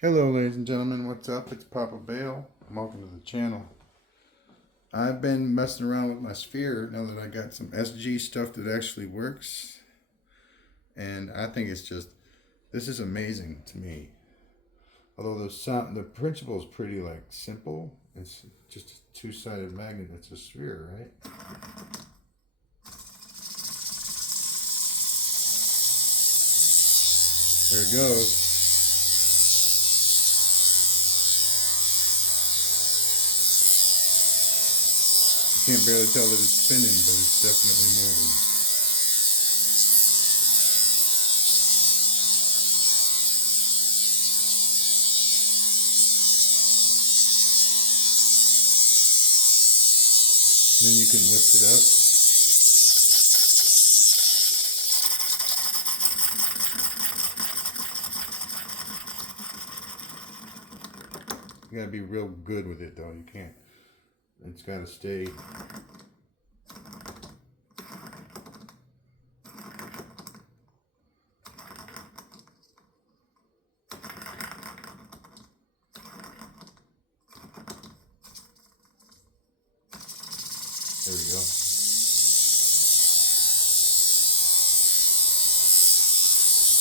Hello ladies and gentlemen, what's up? It's Papa Bale. Welcome to the channel. I've been messing around with my sphere now that I got some SG stuff that actually works. And I think this is amazing to me. Although the principle is pretty simple. It's just a two-sided magnet. It's a sphere, right? There it goes. You can't barely tell that it's spinning, but it's definitely moving. Then you can lift it up. You gotta be real good with it though. You can't. It's gotta stay. There we go.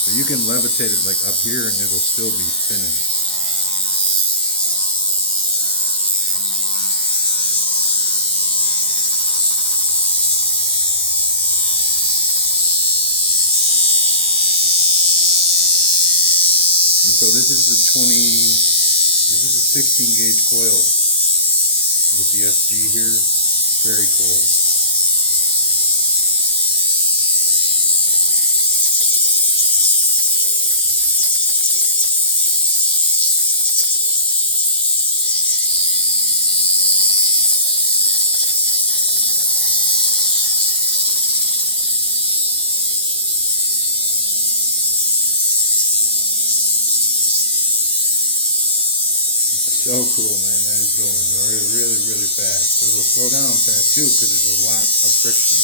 But you can levitate it like up here and it'll still be spinning. And so this is a 16 gauge coil with the SG here. Very cool. So cool, man. That is going really, really fast. But it'll slow down fast too because there's a lot of friction.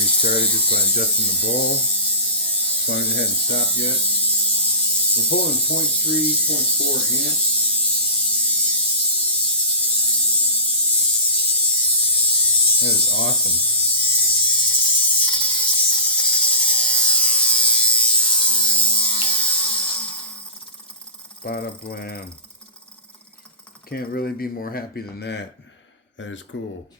Restarted just by adjusting the bowl. As long as it hadn't stopped yet. We're pulling 0.3, 0.4 amps. That is awesome. Bada blam. Can't really be more happy than that. That is cool.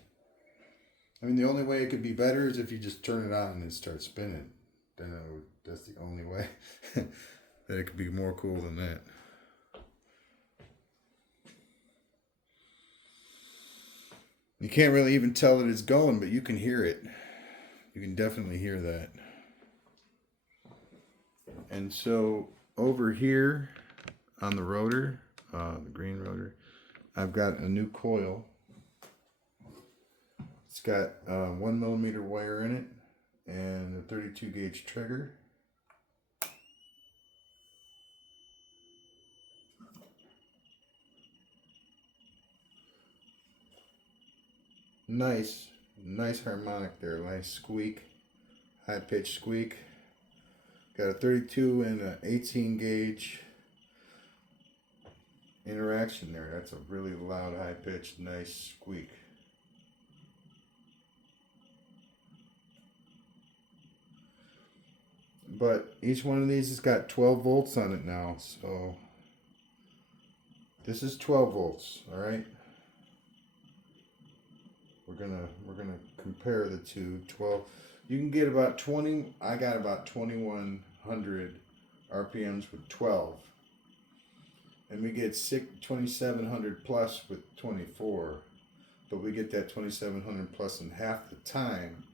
I mean, the only way it could be better is if you just turn it on and it starts spinning. That's the only way that it could be more cool than that. You can't really even tell that it's going, but you can hear it. You can definitely hear that. And so over here on the rotor, the green rotor, I've got a new coil. It's got a 1 millimeter wire in it and a 32 gauge trigger. Nice harmonic there, nice squeak, high pitched squeak. Got a 32 and an 18 gauge interaction there. That's a really loud, high pitched, nice squeak. But each one of these has got 12 volts on it now, so this is 12 volts, all right? We're gonna compare the two. 12. You can get about 20. I got about 2100 RPMs with 12, and we get 2700 plus with 24. But we get that 2700 plus in half the time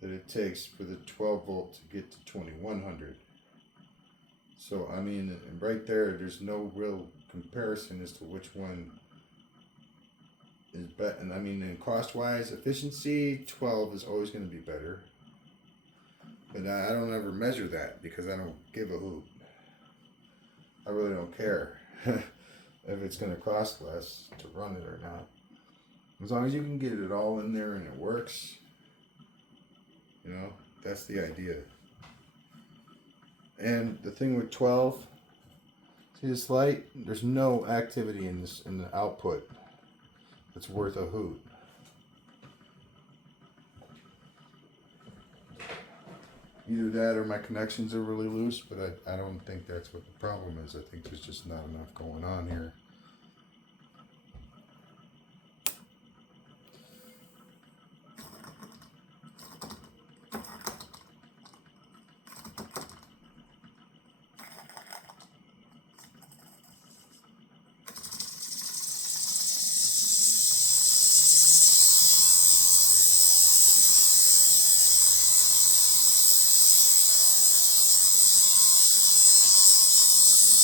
that it takes for the 12 volt to get to 2100. So I mean, right there's no real comparison as to which one is better. And I mean, in cost wise, efficiency, 12 is always going to be better. But I don't ever measure that because I don't give a hoot. I really don't care. if it's going to cost less to run it or not. As long as you can get it all in there and it works, you know, that's the idea. And the thing with 12, see this light? There's no activity in the output that's worth a hoot. Either that or my connections are really loose, but I don't think that's what the problem is. I think there's just not enough going on here.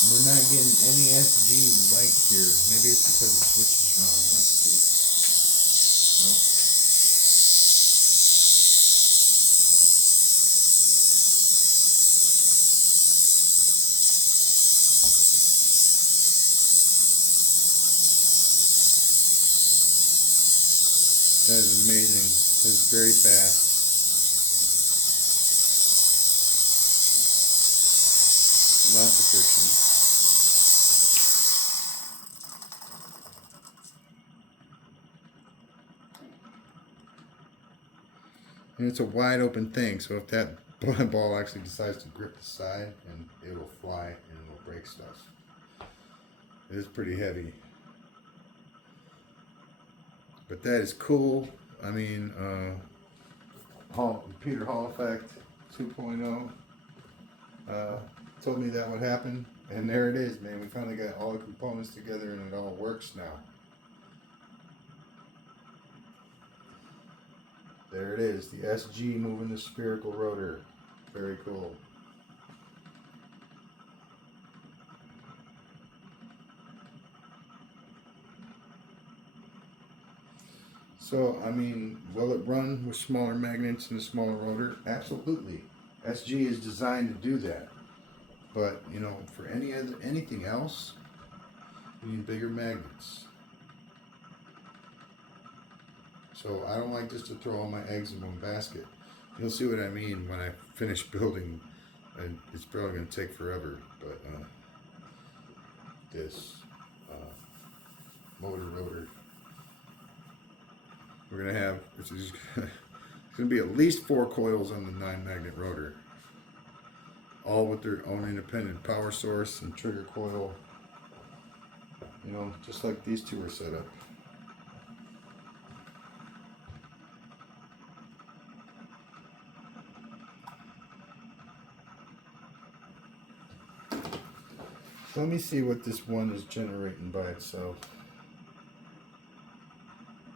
We're not getting any SG light here. Maybe it's because the switch is wrong. Let's see. Nope. That is amazing. That is very fast. Lots of friction. And it's a wide open thing, so if that ball actually decides to grip the side, and it will fly and it will break stuff. It is pretty heavy. But that is cool. I mean, Peter Hall effect 2.0 told me that would happen, and there it is, man. We finally got all the components together and it all works now. There it is, the SG moving the spherical rotor. Very cool. So, I mean, will it run with smaller magnets and a smaller rotor? Absolutely. SG is designed to do that. But, you know, for anything else, you need bigger magnets. So I don't like just to throw all my eggs in one basket. You'll see what I mean when I finish building, and it's probably going to take forever, but this motor rotor, we're going to have, it's going to be at least 4 coils on the 9 magnet rotor, all with their own independent power source and trigger coil, you know, just like these two are set up. Let me see what this one is generating by itself.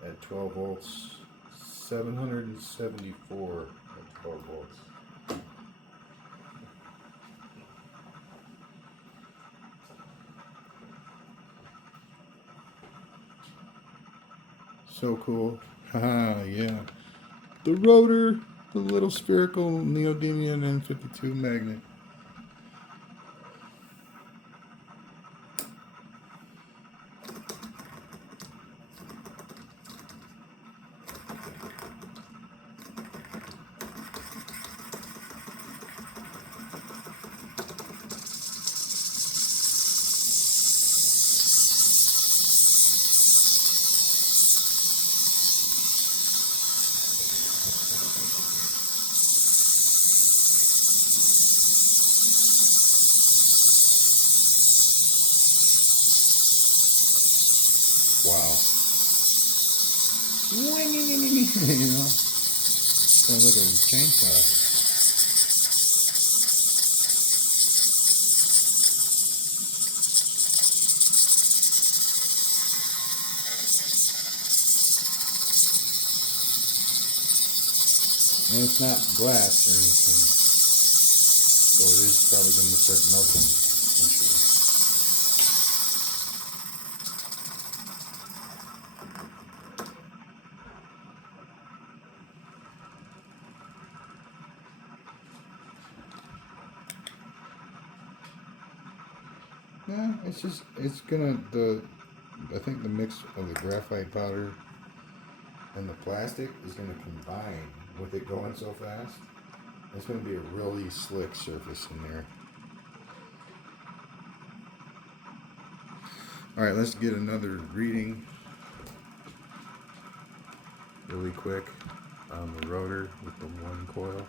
At 12 volts, 774 at 12 volts. So cool. Haha, yeah. The rotor, the little spherical neodymium N52 magnet. Wow. You know, sounds like a chainsaw. And it's not glass or anything, so it is probably going to start melting eventually. It's gonna, I think the mix of the graphite powder and the plastic is gonna combine with it going so fast. It's gonna be a really slick surface in there. Alright, let's get another reading really quick on the rotor with the one coil.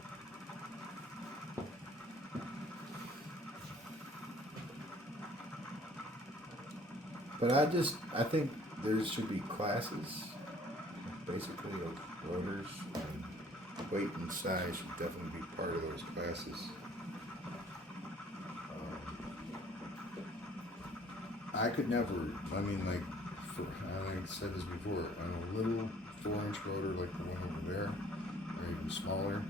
But I think there should be classes, basically, of rotors, and weight and size should definitely be part of those classes. I could never, like I said this before, on a little 4-inch rotor like the one over there, or even smaller,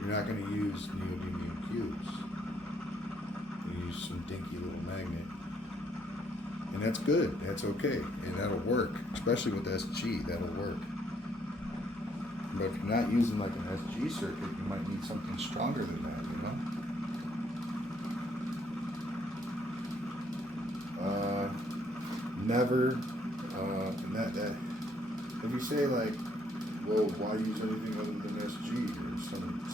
you're not going to use neodymium cubes. You use some dinky little magnet. And that's good, that's okay, and that'll work, especially with SG, that'll work. But if you're not using like an SG circuit, you might need something stronger than that, you know? Never, and that, if you say like, well, why use anything other than SG or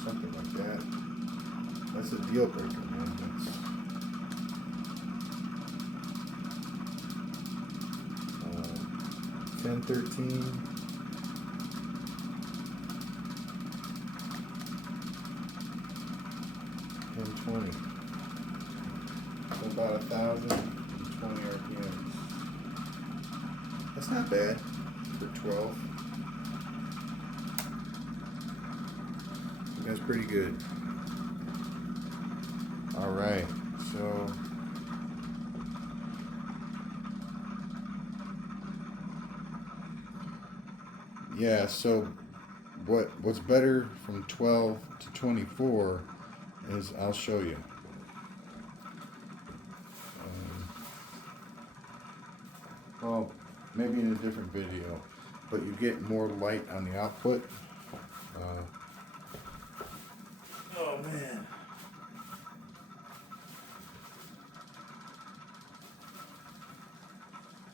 something like that, that's a deal breaker, man. That's, 10, 13, 20. So about 1,020 RPMs. That's not bad for 12. That's pretty good. All right, so yeah, so what's better from 12 to 24 is, I'll show you. Well, maybe in a different video, but you get more light on the output. Oh man.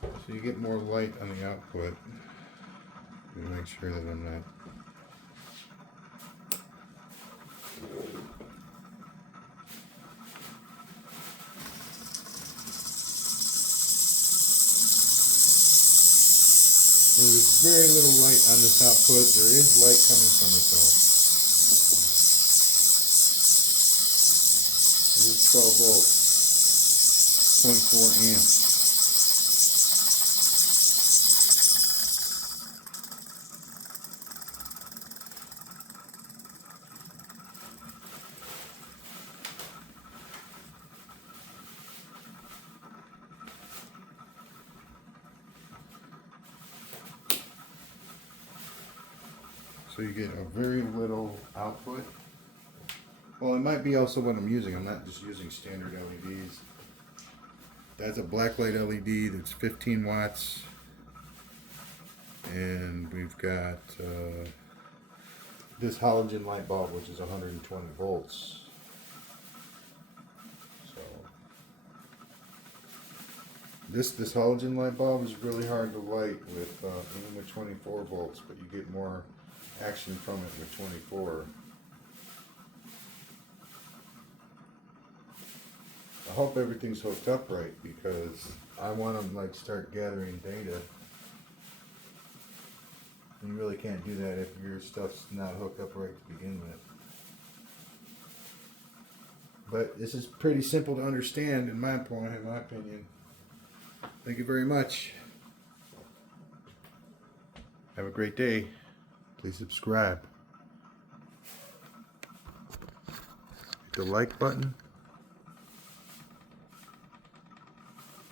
So you get more light on the output. Let me make sure that I'm not. There's very little light on this output. There is light coming from it though. This is 12 volts, 0.4 amps. So you get a very little output. Well, it might be also what I'm using. I'm not just using standard LEDs. That's a blacklight LED that's 15 watts. And we've got this halogen light bulb, which is 120 volts. So this halogen light bulb is really hard to light with even with 24 volts, but you get more action from it with 24. I hope everything's hooked up right, because I want to like start gathering data. You really can't do that if your stuff's not hooked up right to begin with. But this is pretty simple to understand in my opinion. Thank you very much. Have a great day. Please subscribe. Hit the like button.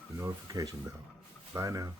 The notification bell. Bye now.